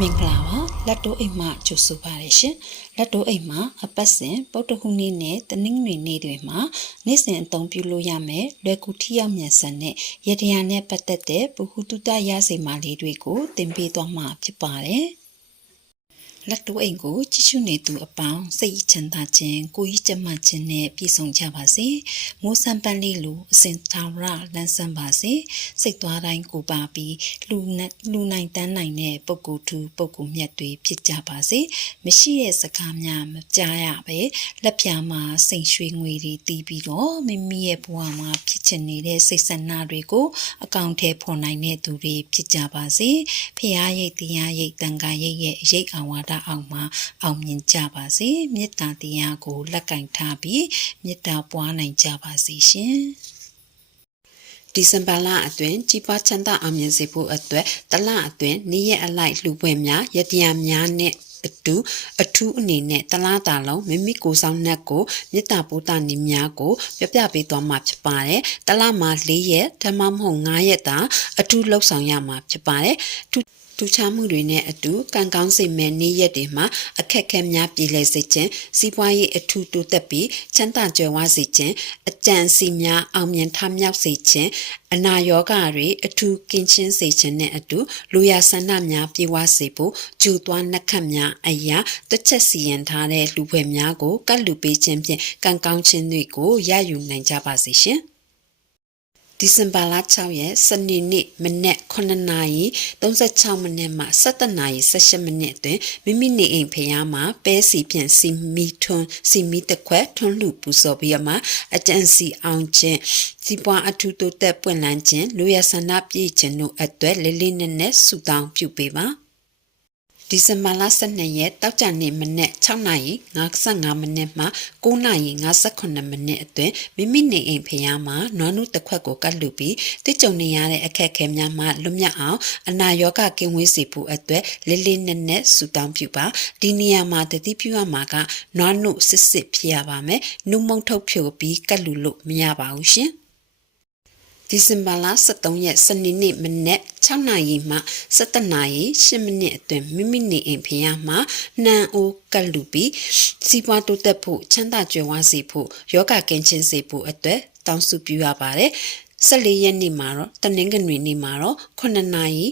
မင်္ဂလာပါလက်တိုးအိမ်မှကြိုဆိုပါရရှင်လက်တိုးအိမ်မှာအပတ်စဉ်ပုတ်တခုနေ့နဲ့တနင်္ဂနွေနေ့တွေမှာနေ့စဉ်အသုံးပြုလို့ရမယ်လွယ်ကူထိရောက်မြန်ဆန်တဲ့ရတရားနဲ့ပတ်သက်တဲ့ပုဟုတုတရစေမာလေးတွေကိုသင်ပေးသွားမှာဖြစ်ပါတယ် လက်တိုးအိမ်ကိုကြည့်ရှုနေသူအပေါင်းစိတ်ချမ်းသာခြင်းကိုယ်ကြီးကျန်းမာခြင်းနဲ့ပြည့်စုံကြပါစေ။မိုးစံပန်းလေးလိုအစဉ်တောင်ရလန်းဆန်းပါစေ။စိတ်သွားတိုင်းကိုပါပြီးလူနဲ့လူနိုင်တန်းနိုင်တဲ့ပုဂ္ဂိုလ်ထူပုဂ္ဂိုလ်မြတ်တွေဖြစ်ကြပါစေ။မရှိတဲ့စကားများမကြားရပဲလက်ပြာမှာစိန်ရွှေငွေတွေတီးပြီးတော့မိမိရဲ့ဘဝမှာဖြစ်ချင်နေတဲ့စိတ်ဆန္ဒတွေကိုအကောင့်ထဲဖော်နိုင်တဲ့သူတွေဖြစ်ကြပါစေ။ဖရာရိတ်တရားရိတ်တန်ခါရိတ်ရဲ့ရိတ်အဝါဒအောင်မှာအောင်မြင်ကြပါစေမေတ္တာတရားကိုလက်ကင်ထားပြီးမေတ္တာပွားနိုင်ကြပါစေရှင်ဒီဇင်ဘာလအတွင်းကြီးပွားချမ်းသာအောင်မြင်စေဖို့အတွက်တလအတွင်းနေ့ရက်အလိုက်လှူပွဲများရတရားများနဲ့အတူအထူးအနေနဲ့တလားတာလုံးမိမိကိုယ်ဆောင်နှက်ကိုမေတ္တာပို့တာနေများကိုပြပြပေးသွားမှာဖြစ်ပါတယ်။တလားမှာ၄ရက်ဓမ္မမဟုတ်၅ရက်တာအထူးလှုပ်ဆောင်ရမှာဖြစ်ပါတယ်။ ထူထူးခြားမှုတွေနဲ့အတူကံကောင်းစိတ်မဲ့နေ့ရက်တွေမှာအခက်အခဲများပြည်လည်စေခြင်းစီးပွားရေးအထူးတိုးတက်ပြီးချမ်းသာကြွယ်ဝစေခြင်းအကြံစီများအောင်မြင်ထမြောက်စေခြင်းအနာရောဂါတွေအထူးကင်းချင်းစေခြင်းနဲ့အတူလူရဆန္ဒများပြေဝစေဖို့ကျူသွားနှက်ခတ်များအရာတစ်ချက်စီရင်ထားတဲ့လူဖွဲ့များကိုကတ်လူပေးခြင်းဖြင့်ကံကောင်းခြင်းတွေကိုရယူနိုင်ကြပါစေရှင်။ ဒီဇင်ဘာလ6ရက်စနေနေ့မနက်9:36မိနစ်မှ17:18မိနစ်အတွင်းမိမိနေအိမ်ဖျားမှာပဲစီဖြင့်စီမီထွန်းစီမီတခွက်ထွန်းလူပူဇော်ပြီးမှအတန်စီအောင်ခြင်းစီပွားအထူးတိုးတက်ပွင့်လန်းခြင်းလူရဆန္ဒပြည့်ခြင်းတို့အတွက်လေးလေးနက်နက်ဆုတောင်းပြုပေးပါ ဒီဇင်ဘာလ12ရက်တောက်ကြနေ့မနက်6:55မိနစ်မှ9:58မိနစ်အတွင်းမိမိနေအိမ်ဖျားမှာနွားနုတစ်ခွက်ကိုကတ်လူပြီးတိကျုံနေရတဲ့အခက်အခဲများမှလွတ်မြောက်အောင်အနာရောဂါကင်းဝေးစေဖို့အတွက်လေးလေးနက်နက်ဆူတောင်းပြုပါဒီနေရာမှာတတိပြုရမှာကနွားနုစစ်စစ်ဖြစ်ရပါမယ်နှုတ်မုံထုတ်ဖြိုပြီးကတ်လူလို့မရပါဘူးရှင်။ ဒီဇင်ဘာလ23ရက်စနေနေ့မနက်6နာရီမှ17နာရီ10မိနစ်အတွင်းမိမိနေအိမ်ဖျားမှာနှံအိုးကလူပြီးစီးပွားတိုးတက်ဖို့ချမ်းသာကြွယ်ဝစေဖို့ယောဂကင်းချင်းစေဖို့အတွက်တောင်းစုပြုရပါတယ်14ရက်နေ့မှာတော့တနင်္ဂနွေနေ့မှာတော့9နာရီ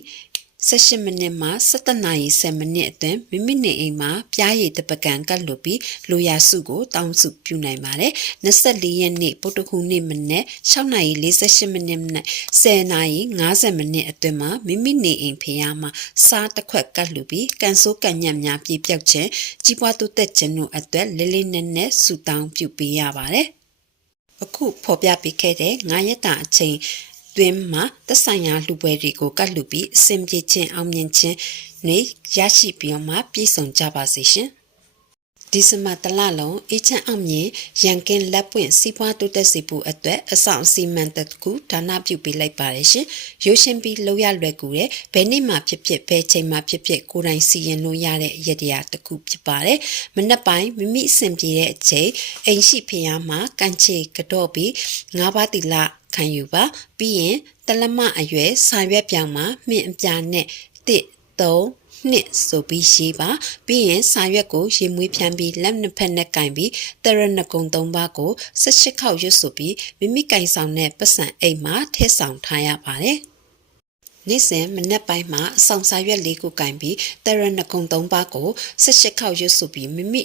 18မိနစ်မှ17နာရီ10မိနစ်အတွင်းမိမိနေအိမ်မှာပြားရည်တပကံကတ်လို့ပြီးလူရစုကိုတောင်းစုပြုနိုင်ပါတယ်။24ရက်နေ့ပုတ္တခုနေ့မနေ့6နာရီ48မိနစ်နဲ့10နာရီ50မိနစ်အတွင်းမှာမိမိနေအိမ်ဖျားမှာစားတစ်ခွက်ကတ်လို့ပြီးကန်ဆိုးကန်ညံ့များပြေပြောက်ခြင်းကြီးပွားတိုးတက်ခြင်းတို့အတွက်လေးလေးနက်နက်ဆူတောင်းပြုပေးရပါတယ်။အခုဖော်ပြပေးခဲ့တဲ့9ရက်တာအချိန် တွင်မှသက်ဆိုင်ရာလူပွဲတွေကိုကတ်လူပြီးအစဉ်ပြေခြင်းအောင်မြင်ခြင်းနေရရှိပြီးမှပြည့်စုံကြပါစေရှင်ဒီစမတလလုံးအေးချမ်းအောင်မြင်ရန်ကင်းလက်ပွင့်စီးပွားတိုးတက်စေဖို့အတွက်အဆောင်အစီမံတကူဒါနပြုပေးလိုက်ပါတယ်ရှင်။ရိုးရှင်းပြီးလောက်ရလွယ်ကူတဲ့ဘယ်နေ့မှဖြစ်ဖြစ်ဘယ်ချိန်မှဖြစ်ဖြစ်ကိုယ်တိုင်စီရင်လို့ရတဲ့ရတရားတကူဖြစ်ပါတယ်။မနက်ပိုင်းမိမိအဆင်ပြေတဲ့အချိန်အိမ်ရှိဖျားမှာကန်ချေကတော့ပြီးငါးပါးတီလာ ခံယူပါပြီးရင်တလမအရွယ်စာရွက်ပြောင်မှာမြင့်အပြာနဲ့တစ်သုံးနှစ်ဆိုပြီးရေးပါပြီးရင်စာရွက်ကိုရေမွေးဖြန်းပြီးလက်နှစ်ဖက်နဲ့ကင်ပြီးတရဏဂုံ၃ပါးကို18ခေါက်ရွတ်ဆိုပြီးမိမိကင်ဆောင်တဲ့ပတ်စံအိမ်မှာထည့်ဆောင်ထားရပါတယ်နေ့စဉ်မနက်ပိုင်းမှာအဆောင်စာရွက်လေးကိုကင်ပြီးတရဏဂုံ၃ပါးကို18ခေါက်ရွတ်ဆိုပြီးမိမိ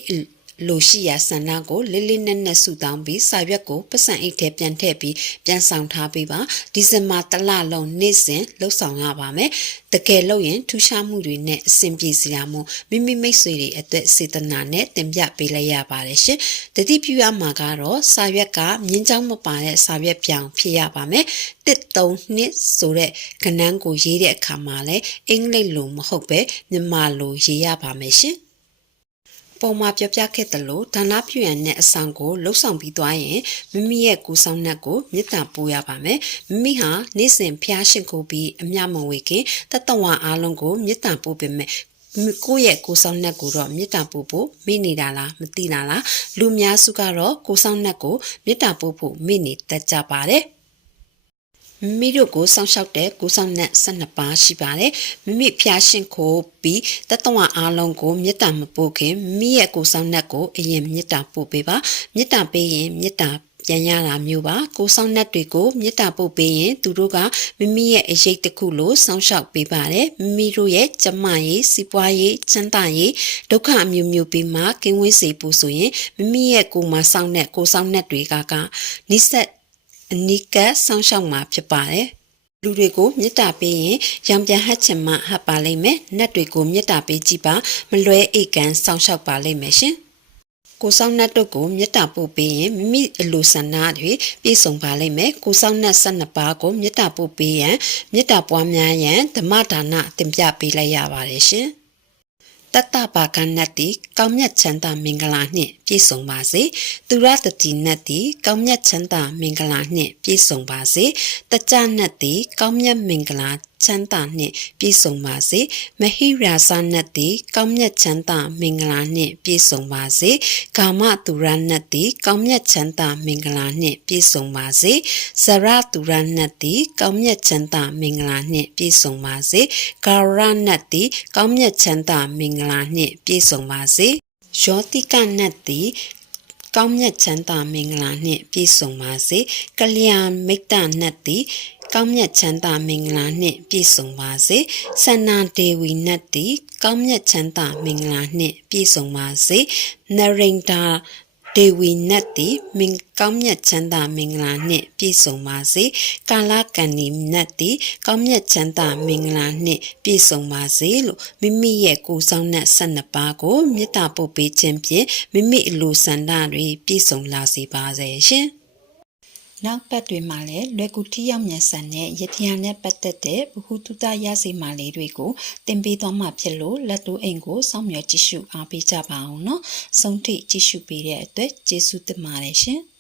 လိုရှိရာဆန္ဒကိုလေးလေးနက်နက်ဆူတောင်းပြီးစာရွက်ကိုပတ်စံအိတ်ထဲပြန်ထည့်ပြီးပြန်ဆောင်ထားပေးပါဒီဇင်ဘာတလလုံးနေ့စဉ်လှုပ်ဆောင်ရပါမယ်တကယ်လို့ရင်ထူးခြားမှုတွေနဲ့အဆင်ပြေစရာမို့မိမိမိတ်ဆွေတွေအတွက်စေတနာနဲ့တင်ပြပေးလိုက်ရပါတယ်ရှင်တတိပြုရမှာကတော့စာရွက်ကမြင်းချောင်းမပါတဲ့စာရွက်ပြောင်ဖြစ်ရပါမယ်တစ်သုံးနှစ်ဆိုတဲ့ကဏ္ဍကိုရေးတဲ့အခါမှာလည်းအင်္ဂလိပ်လိုမဟုတ်ပဲမြန်မာလိုရေးရပါမယ်ရှင် ပုံမှာပြောပြခဲ့တယ်လို့ဒါနပြုရန်နဲ့အဆောင်ကိုလှုပ်ဆောင်ပြီးသွားရင်မိမိရဲ့ကိုယ်ဆောင်နှက်ကိုမေတ္တာပို့ရပါမယ်မိမိဟာနေ့စဉ်ဖျားရှင်ကိုပြီးအမြမဝေခင်တတဝအားလုံးကိုမေတ္တာပို့ပေးမယ်ကိုယ့်ရဲ့ကိုဆောင်နှက်ကိုတော့မေတ္တာပို့ဖို့မိနေတာလားမသိတာလားလူများစုကတော့ကိုဆောင်နှက်ကိုမေတ္တာပို့ဖို့မိနေတတ်ကြပါတယ် မိမိတို့ကိုစောင့်ရှောက်တဲ့ကိုဆောင်နဲ့12ပါးရှိပါတယ်မိမိဖျားရှင်ကိုပြီးတတဝအားလုံးကိုမေတ္တာမပို့ခင်မိမိရဲ့ကိုဆောင်နဲ့ကိုအရင်မေတ္တာပို့ပေးပါမေတ္တာပေးရင်မေတ္တာပြန်ရတာမျိုးပါကိုဆောင်နှက်တွေကိုမေတ္တာပို့ပေးရင်သူတို့ကမိမိရဲ့အရေးတစ်ခုလို့စောင့်ရှောက်ပေးပါတယ်မိမိတို့ရဲ့ကျမရေးစီးပွားရေးချမ်းသာရေးဒုက္ခအမျိုးမျိုးပြီးမှကင်းဝေးစေဖို့ဆိုရင်မိမိရဲ့ကိုယ်မှာစောင့်တဲ့ကိုဆောင်နှက်တွေကကနိစ္စ အနိကစောင့်ရှောက်မှာဖြစ်ပါတယ်လူတွေကိုမေတ္တာပေးရင်ရောင်ပြန်ဟတ်ချင်မှဟတ်ပါလိမ့်မယ်။နတ်တွေကိုမေတ္တာပေးကြည့်ပါမလွဲအိတ်ကန်စောင့်ရှောက်ပါလိမ့်မယ်ရှင်။ကိုဆောင်နှတ်တို့ကိုမေတ္တာပို့ပေးရင်မိမိအလိုဆန္ဒတွေပြည့်စုံပါလိမ့်မယ်။ကိုဆောင်နှတ်12ပါးကိုမေတ္တာပို့ပေးရန်မေတ္တာပွားများရန်ဓမ္မဒါနတင်ပြပေးလိုက်ရပါတယ်ရှင်။ တတ္တပါကနတ်တီကောင်းမြတ်ချမ်းသာမင်္ဂလာနှင့်ပြည့်စုံပါစေ။သူရတတိနတ်တီကောင်းမြတ်ချမ်းသာမင်္ဂလာနှင့်ပြည့်စုံပါစေ။တကြနတ်တီကောင်းမြတ်မင်္ဂလာ ချမ်းသာနှင့်ပြည့်စုံပါစေမဟိရာဇနတ်တိကောင်းမြတ်ချမ်းသာမင်္ဂလာနှင့်ပြည့်စုံပါစေကာမတုရနတ်တိကောင်းမြတ်ချမ်းသာမင်္ဂလာနှင့်ပြည့်စုံပါစေဇရတုရနတ်တိကောင်းမြတ်ချမ်းသာမင်္ဂလာနှင့်ပြည့်စုံပါစေကာရနတ်တိကောင်းမြတ်ချမ်းသာမင်္ဂလာနှင့်ပြည့်စုံပါစေယောတိကနတ်တိကောင်းမြတ်ချမ်းသာမင်္ဂလာနှင့်ပြည့်စုံပါစေကလျာမိတ်တနတ်တိ ကောင်းမြတ်ချမ်းသာမင်္ဂလာနှင့်ပြည့်စုံပါစေဆန္နာဒေဝီနတ်တိကောင်းမြတ်ချမ်းသာမင်္ဂလာနှင့်ပြည့်စုံပါစေနရိန္ဒာဒေဝီနတ်တိမင်ကောင်းမြတ်ချမ်းသာမင်္ဂလာနှင့်ပြည့်စုံပါစေကာလကဏ္ဍီနတ်တိကောင်းမြတ်ချမ်းသာမင်္ဂလာနှင့်ပြည့်စုံပါစေလို့မိမိရဲ့ကိုယ်ဆောင်တဲ့12ပါးကိုမေတ္တာပို့ပေးခြင်းဖြင့်မိမိအလိုဆန္ဒတွေပြည့်စုံလာစေပါစေရှင် နောက်ပတ်တွေမှာလည်းလွယ်ကူထိရောက်မြန်ဆန်တဲ့ရထယာနဲ့ပတ်သက်တဲ့ဘ ഹു တုတရစီမာလေးတွေကိုတင်ပေးသွားမှာဖြစ်လို့လက်တိုးအိမ်ကိုစောင့်မျှော်ကြည့်ရှုအားပေးကြပါအောင်နော်။ဆုံးထိကြည့်ရှုပေးတဲ့အတွက်ကျေးဇူးတင်ပါတယ်ရှင်။